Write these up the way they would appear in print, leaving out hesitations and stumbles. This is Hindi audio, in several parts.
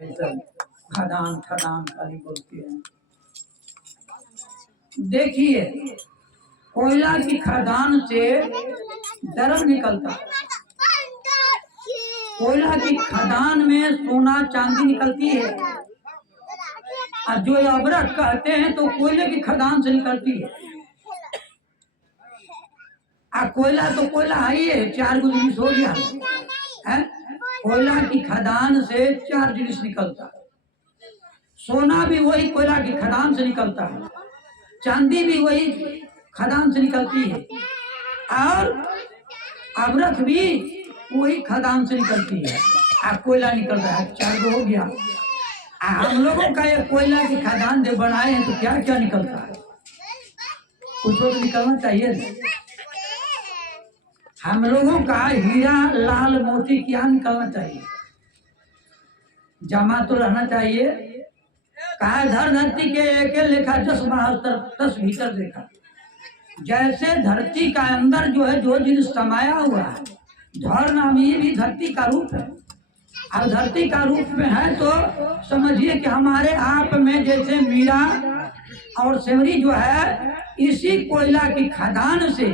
खदान खदान खाली बोलते हैं। देखिए, कोयला की खदान से दरम निकलता है। कोयला की खदान में सोना चांदी निकलती है, और जो अबरख कहते हैं तो कोयले की खदान से निकलती है। कोयला तो कोयला ही है, 4 जिनिस हो गया है। कोयला की खदान से 4 जिनिस निकलता है। सोना भी वही कोयला की खदान से निकलता है, चांदी भी वही खदान से निकलती है, और अबरख भी वही खदान से निकलती है। कोयला निकल रहा है, 4 गो हो गया। हम लोगों का ये कोयला की खदान जो बनाए हैं तो क्या क्या निकलता है? कुछ तो निकलना चाहिए। हम लोगों का हीरा लाल मोती क्या निकलना चाहिए? जमा तो रहना चाहिए। कहा धरती के एक लेखा 10 बाहर 10 भीतर देखा। जैसे धरती का अंदर जो है जो जिनिस समाया हुआ है, धर नाम ये भी धरती का रूप है। अब धरती का रूप में है तो समझिए कि हमारे आप में जैसे मीरा और सेवरी जो है, इसी कोयला की खदान से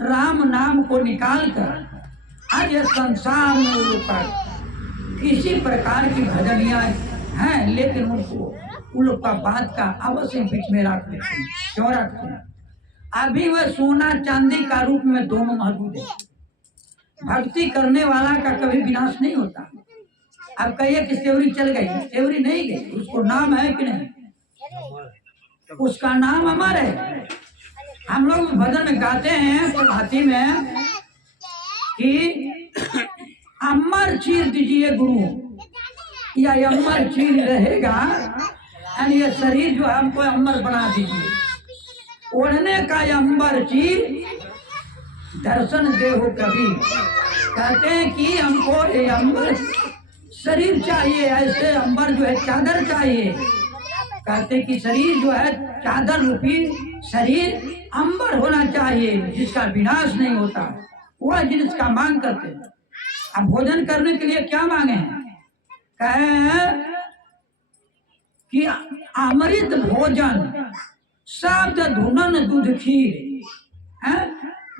राम नाम को निकालकर आज ये संसार में किसी प्रकार की भजनियाँ हैं, लेकिन उनको उन लोग का बात का अवश्य बीच में रख देते हैं। क्यों रखते हैं? अभी वह सोना चांदी का रूप में दोनों मौजूद है। भक्ति करने वाला का कभी विनाश नहीं होता। अब कहिए कि सेवरी चल गई, सेवरी नहीं गई, उसको नाम है कि नहीं? उसका नाम अमर है। हम लोग भजन में गाते हैं प्रभाती में कि अमर चीर दीजिए गुरु, या अमर चीर रहेगा, यानी ये शरीर जो हमको अमर बना दीजिए। ओढ़ने का अंबर चीर दर्शन दे हो कभी। कहते हैं कि हमको ये अंबर शरीर चाहिए, ऐसे अंबर जो है चादर चाहिए। कहते हैं कि शरीर जो है चादर रूपी शरीर अंबर होना चाहिए, जिसका विनाश नहीं होता, वह जिसका मांग करते हैं। अब भोजन करने के लिए क्या मांगे हैं? कहे कि अमृत भोजन शब्द धुनन दूध खीर है।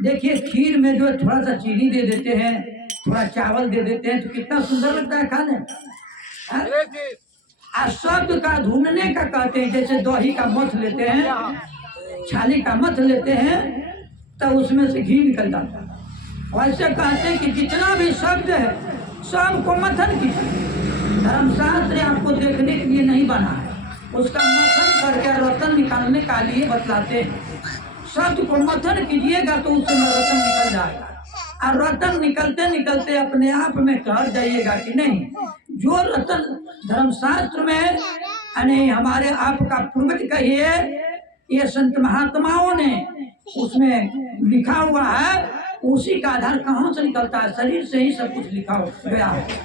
देखिए, खीर में जो है थोड़ा सा चीनी दे देते हैं, थोड़ा चावल दे देते हैं, तो कितना सुंदर लगता है खाने। शब्द का धुनने का कहते हैं, जैसे दही का मथ लेते हैं, छाली का मथ लेते हैं, तो उसमें से घी निकल जाता है। वैसे कहते हैं कि जितना भी शब्द है सबको मथन कीजिए। धर्मशास्त्र आपको देखने के लिए नहीं बना है, उसका मथन करके रतन निकालने का लिए बतलाते हैं। शब्द को मथन कीजिएगा तो उससे रतन निकल जाएगा, और रतन निकलते निकलते अपने आप में ठहर जाइएगा कि नहीं। जो रतन धर्मशास्त्र में यानी हमारे आपका पूर्वज कहिए, ये संत महात्माओं ने उसमें लिखा हुआ है, उसी का आधार कहाँ से निकलता है? शरीर से ही सब कुछ लिखा गया है।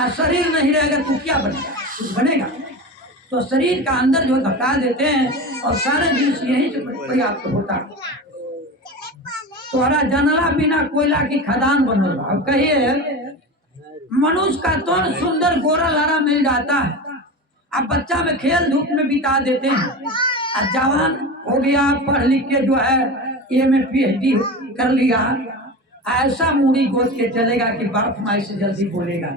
और शरीर नहीं रहेगा तो क्या बनेगा? कुछ बनेगा? तो शरीर का अंदर जो घटा देते हैं और सारे जिनिस यही से पर्याप्त होता है। तोहरा जनला बिना कोयला की खदान बनल। अब कहिए, मनुष्य का तो सुंदर गोरा लारा मिल जाता है, अब बच्चा में खेल धूप में बिता देते हैं, और जवान हो गया पढ़ लिख के जो है एम.ए. PhD कर लिया, ऐसा मूड़ी गोद के चलेगा कि बाप माई से जल्दी बोलेगा।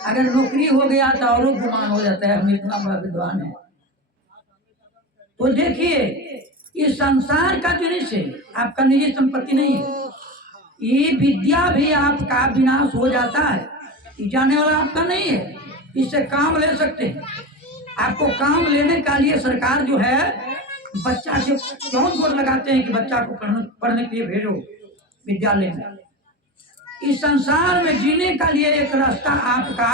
अगर नौकरी हो गया तो और गुमान हो जाता है, हम इतना बड़ा विद्वान है। तो देखिए, इस संसार का जिनिस है, आपका निजी संपत्ति नहीं है। ये विद्या भी आपका विनाश हो जाता है, जाने वाला आपका नहीं है। इससे काम ले सकते हैं। आपको काम लेने का लिए सरकार जो है बच्चा से क्यों जोर लगाते हैं कि बच्चा को पढ़ने के लिए भेजो विद्यालय में। इस संसार में जीने का लिए एक रास्ता आपका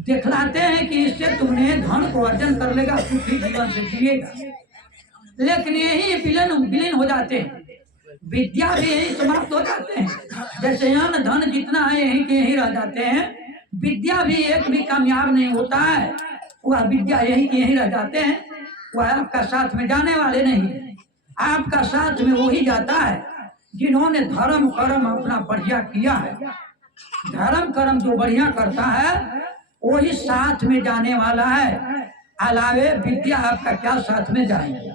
दिखलाते हैं कि इससे तुमने धन को अर्जन कर लेगा, सुखी जीवन से जिएगा। लेकिन यही विलीन हो जाते हैं, विद्या भी यही समाप्त हो जाते हैं। जैसे अन्न धन जितना है यही के यही रह जाते हैं, विद्या भी एक भी कामयाब नहीं होता है। वह विद्या यही के यही रह जाते हैं, वह आपका साथ में जाने वाले नहीं। आपका साथ में वही जाता है जिन्होंने धर्म कर्म अपना बढ़िया किया है, धर्म कर्म जो बढ़िया करता है वही साथ में जाने वाला है। अलावे विद्या आपका क्या साथ में जाएंगे।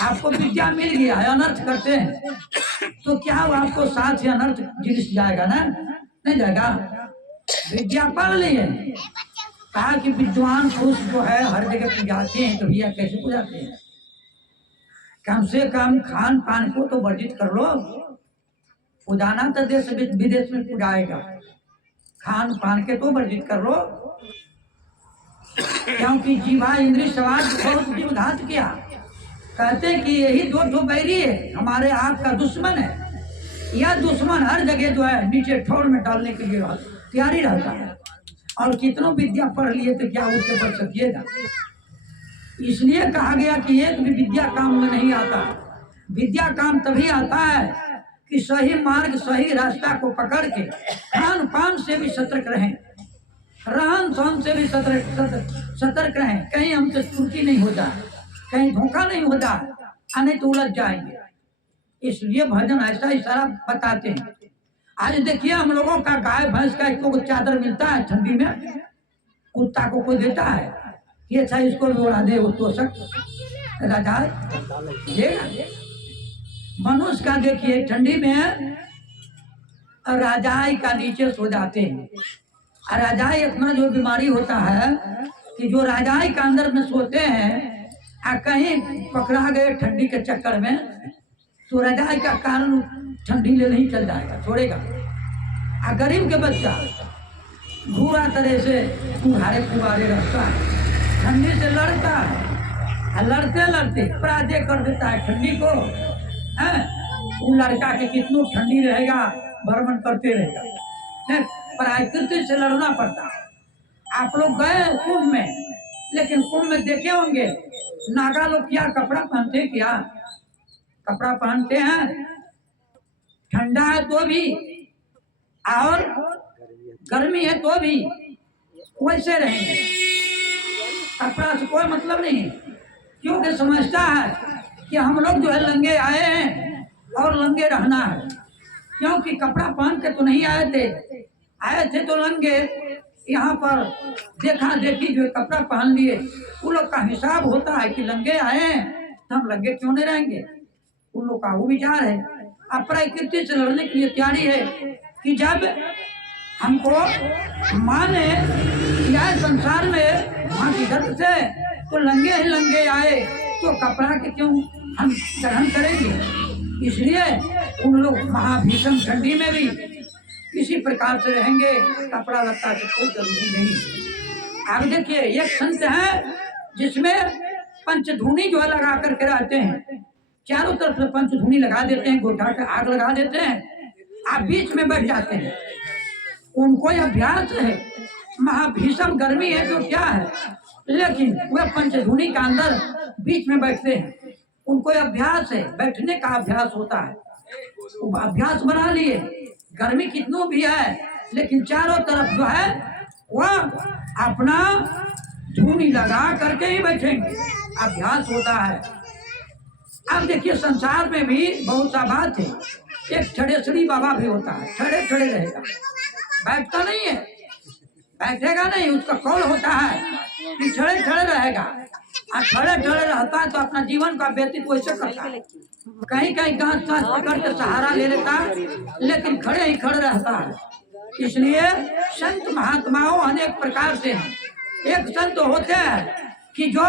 आपको विद्या मिल गया है, अनर्थ करते हैं तो क्या वो आपको साथ से अनर्थ जिनिस जाएगा ना, नहीं जाएगा। विद्या पढ़ लिए, कहा कि विद्वान पुरुष जो है हर जगह पुजाते हैं, तो भैया कैसे पुजाते हैं? कम से कम खान पान को तो वर्जित कर लो। पुजाना तो देश विदेश में पुजाएगा, खान पान के तो वर्जित कर लो। क्योंकि जीवा इंद्रिय समाज बहुत जीवघात किया। कहते कि यही दो बैरी है, हमारे आपका दुश्मन है। यह दुश्मन हर जगह जो है नीचे ठोर में डालने के लिए तैयारी रहता है। और कितनों विद्या पढ़ लिए तो क्या उससे बच सकिएगा। इसलिए कहा गया कि एक भी विद्या काम में नहीं आता। विद्या काम तभी आता है कि सही मार्ग सही रास्ता को पकड़ के खान पान से भी सतर्क रहें, रहन सहन से भी सतर्क रहें, कहीं हमसे त्रुटि नहीं हो जाए, कहीं धोखा नहीं हो जाए, नहीं तो उलझ जाएंगे। इसलिए भजन ऐसा इशारा बताते हैं। आज देखिए हम लोगों का गाय भैंस का एक को चादर मिलता है ठंडी में, कुत्ता को कोई देता है कि अच्छा इसको भी उड़ा दे, वो तोशक रजाई देगा। मनुष्य का देखिए ठंडी में रजाई का नीचे सो जाते हैं। रजाई इतना जो बीमारी होता है कि जो रजाई का अंदर में सोते हैं कहीं पकड़ा गए ठंडी के चक्कर में तो रजाई का कारण ठंडी ले नहीं चल जाएगा, छोड़ेगा। गरीब के बच्चा पूरा तरह से कुहारे कुहारे रहता है, ठंडी से लड़ता है, लड़ते लड़ते पराजय कर देता है ठंडी को। वो लड़का के कितनों ठंडी रहेगा भ्रमण करते रहेगा, प्रकृति से लड़ना पड़ता। आप लोग गए कुंभ में, लेकिन कुंभ में देखे होंगे नागा लोग क्या कपड़ा पहनते, क्या कपड़ा पहनते हैं, ठंडा है तो भी और गर्मी है तो भी वैसे रहेंगे, कपड़ा से कोई मतलब नहीं। क्योंकि समझता है कि हम लोग जो है लंगे आए हैं और लंगे रहना है। क्योंकि कपड़ा पहन के तो नहीं आए थे तो लंगे यहाँ पर देखा देखी जो कपड़ा पहन लिए। उन लोग का हिसाब होता है कि लंगे आए हैं तो हम लंगे क्यों नहीं रहेंगे। उन लोग का वो विचार है। अब प्रकृति से लड़ने के लिए तैयारी है कि जब हमको माने या संसार में वहाँ की दर्द से तो लंगे ही लंगे आए तो कपड़ा के क्यों हम ग्रहण करेंगे। इसलिए उन लोग महाभीषण ठंडी में भी किसी प्रकार से रहेंगे, कपड़ा लत्ता से कोई जरूरी नहीं। अब देखिए एक संत है जिसमें पंचधूनी जो है लगा करके रहते हैं, चारों तरफ से पंचधूनी लगा देते हैं, गोटा का आग लगा देते हैं, आप बीच में बैठ जाते हैं। उनको अभ्यास है, महाभीषण गर्मी है तो क्या है, लेकिन वह पंचधूनी के अंदर बीच में बैठते हैं। उनको अभ्यास है, बैठने का अभ्यास होता है, वो अभ्यास बना लिए। गर्मी कितनों भी है लेकिन चारों तरफ जो है वह अपना धूनी लगा करके ही बैठेंगे, अभ्यास होता है। अब देखिए संसार में भी बहुत सा बात है। एक छड़ेसरी बाबा भी होता है, छड़े छड़े रहेगा, बैठता नहीं है, बैठेगा नहीं, उसका कौल होता है कि छड़े छड़े रहेगा। और छड़े छड़े रहता है तो अपना जीवन का व्यतीत वैसे करता है, कहीं कहीं गांठ सांस पकड़ के सहारा ले लेता है, लेकिन खड़े ही खड़े रहता है। इसलिए संत महात्माओं अनेक प्रकार से हैं। एक संत होते हैं कि जो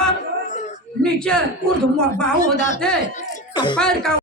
नीचे ऊर्ध्व बाहु हो जाते, तो पैर का